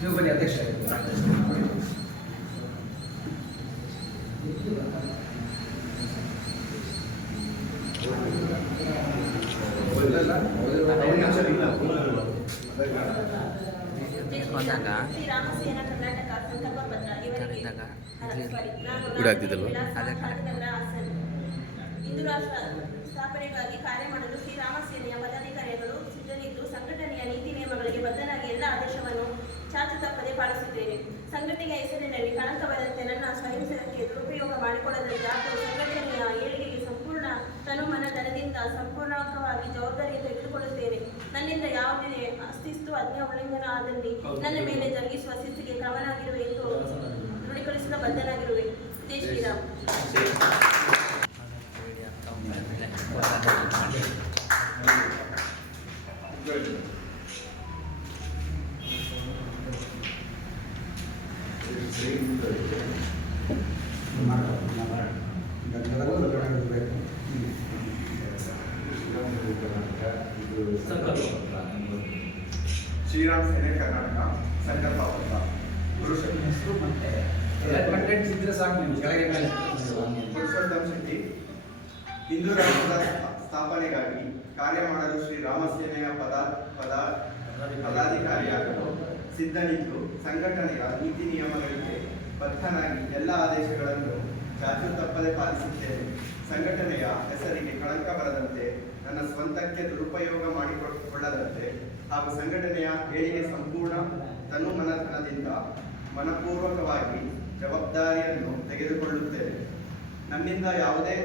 ನೀವು ಬನ್ನಿ ಅಧ್ಯಕ್ಷ. ಹಿಂದೂ ರಾಷ್ಟ್ರ ಸ್ಥಾಪನೆಗಾಗಿ ಕಾರ್ಯ ಮಾಡಲು ಶ್ರೀರಾಮ ಸೇನೆಯ ಪದಾಧಿಕಾರಿಗಳು ಸಿದ್ಧನಿದ್ದು ಸಂಘಟನೆಯ ನೀತಿ ನಿಯಮಗಳಿಗೆ ಬದ್ಧನಾಗಿ ಎಲ್ಲ ಆದೇಶವನ್ನು ಚಾಚು ತಪ್ಪದೆ ಪಾಲಿಸುತ್ತೇನೆ. ಸಂಘಟನೆಯ ಹೆಸರಿನಲ್ಲಿ ಕಳಂಕ ಬರದಂತೆ ನನ್ನ ಸ್ವಯಂ ಸೇವಕ್ಕೆ ದುರುಪಯೋಗ ಮಾಡಿಕೊಳ್ಳದಂತೆ ಹಾಗೂ ಸಂಘಟನೆಯ ಏಳಿಗೆಗೆ ಸಂಪೂರ್ಣ ತನುಮನ ಧನದಿಂದ ಸಂಪೂರ್ಣವಾಗಿ ಜವಾಬ್ದಾರಿಯನ್ನು ತೆಗೆದುಕೊಳ್ಳುತ್ತೇನೆ. ನನ್ನಿಂದ ಯಾವುದೇ ಅಸ್ತಿತ್ವ ಆಜ್ಞೆ ಉಲ್ಲಂಘನ ಆದಲ್ಲಿ ನನ್ನ ಮೇಲೆ ಜರುಗಿಸುವ ಶಿಸ್ತಿಗೆ ಕ್ರಮನಾಗಿರುವೆ ಎಂದು ದೃಢೀಕರಿಸಿದ ಬದ್ಧನಾಗಿರುವೆ. ಜೈ ಶ್ರೀರಾಮ್. ಶ್ರೀರಾಮ್ ಸೇನೆ ಕರ್ನಾಟಕ ಸಂಕಲ್ಪ ಪತ್ರ ಪುರುಷೋತ್ತಮ ಶೆಟ್ಟಿ. ಹಿಂದೂ ರಾಷ್ಟ್ರದ ಸ್ಥಾಪನೆಗಾಗಿ ಕಾರ್ಯ ಮಾಡಲು ಶ್ರೀರಾಮ ಸೇನೆಯ ಪದಾಧಿಕಾರಿಯಾಗಲು ಸಿದ್ಧನಿದ್ದು ಸಂಘಟನೆಯ ನೀತಿ ನಿಯಮಗಳಿಗೆ ಬದ್ಧನಾಗಿ ಎಲ್ಲ ಆದೇಶಗಳನ್ನು ಚಾಚು ತಪ್ಪದೆ ಪಾಲಿಸುತ್ತೇನೆ. ಸಂಘಟನೆಯ ಹೆಸರಿಗೆ ಕಳಂಕ ಬರದಂತೆ, ನನ್ನ ಸ್ವಂತಕ್ಕೆ ದುರುಪಯೋಗ ಮಾಡಿಕೊಳ್ಳದಂತೆ ಹಾಗೂ ಸಂಘಟನೆಯ ಏಳಿಗೆ ಸಂಪೂರ್ಣ ತನುಮನಧನದಿಂದ ಮನಪೂರ್ವಕವಾಗಿ ಜವಾಬ್ದಾರಿಯನ್ನು ತೆಗೆದುಕೊಳ್ಳುತ್ತೇನೆ. ನನ್ನಿಂದ ಯಾವುದೇ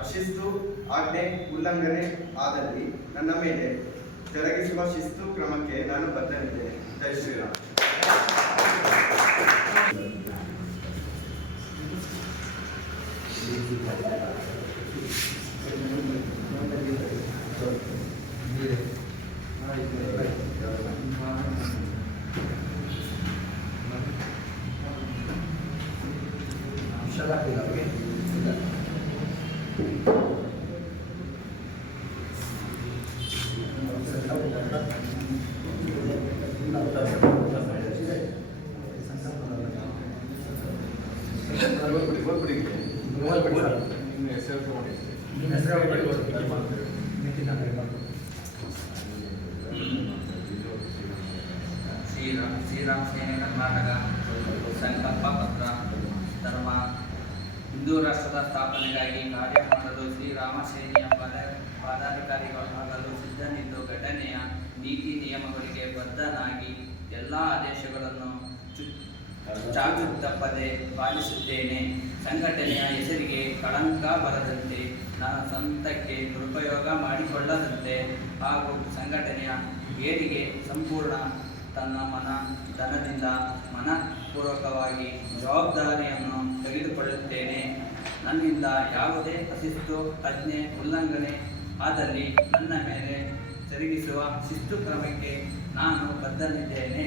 ಅಶಿಸ್ತು ಆಜ್ಞೆ ಉಲ್ಲಂಘನೆ ಆದಲ್ಲಿ ನನ್ನ ಮೇಲೆ ಜರುಗಿಸುವ ಶಿಸ್ತು ಕ್ರಮಕ್ಕೆ ನಾನು ಬದ್ಧನಿದ್ದೇನೆ. ಜೈ ಶ್ರೀರಾಮ್. ಶ್ರೀರಾಮ್ ಸೇನೆ ಕರ್ನಾಟಕ ಸಂಕಲ್ಪ ಪತ್ರ ಧರ್ಮ. ಹಿಂದೂ ರಾಷ್ಟ್ರದ ಸ್ಥಾಪನೆಗಾಗಿ ಕಾರ್ಯ ಮಾಡಲು ಶ್ರೀರಾಮ ಸೇನೆಯ ಪದಾಧಿಕಾರಿಗಳಾಗಲು ಸಿದ್ಧನಿದ್ದು ಘಟನೆಯ ನೀತಿ ನಿಯಮಗಳಿಗೆ ಬದ್ಧನಾಗಿ ಎಲ್ಲ ಆದೇಶಗಳನ್ನು ಚಾಚು ತಪ್ಪದೆ ಪಾಲಿಸುತ್ತೇನೆ. ಸಂಘಟನೆಯ ಹೆಸರಿಗೆ ಕಳಂಕ ಬರದಂತೆ, ನನ್ನ ಸ್ವಂತಕ್ಕೆ ದುರುಪಯೋಗ ಮಾಡಿಕೊಳ್ಳದಂತೆ ಹಾಗೂ ಸಂಘಟನೆಯ ಏಳಿಗೆ ಸಂಪೂರ್ಣ ತನ್ನ ಧನದಿಂದ ಮನಪೂರ್ವಕವಾಗಿ ಜವಾಬ್ದಾರಿಯನ್ನು ತೆಗೆದುಕೊಳ್ಳುತ್ತೇನೆ. ನನ್ನಿಂದ ಯಾವುದೇ ಅಶಿಸ್ತು ಆಜ್ಞೆ ಉಲ್ಲಂಘನೆ ಆದಲ್ಲಿ ನನ್ನ ಮೇಲೆ ಜರುಗಿಸುವ ಶಿಸ್ತು ಕ್ರಮಕ್ಕೆ ನಾನು ಬದ್ಧನಿದ್ದೇನೆ.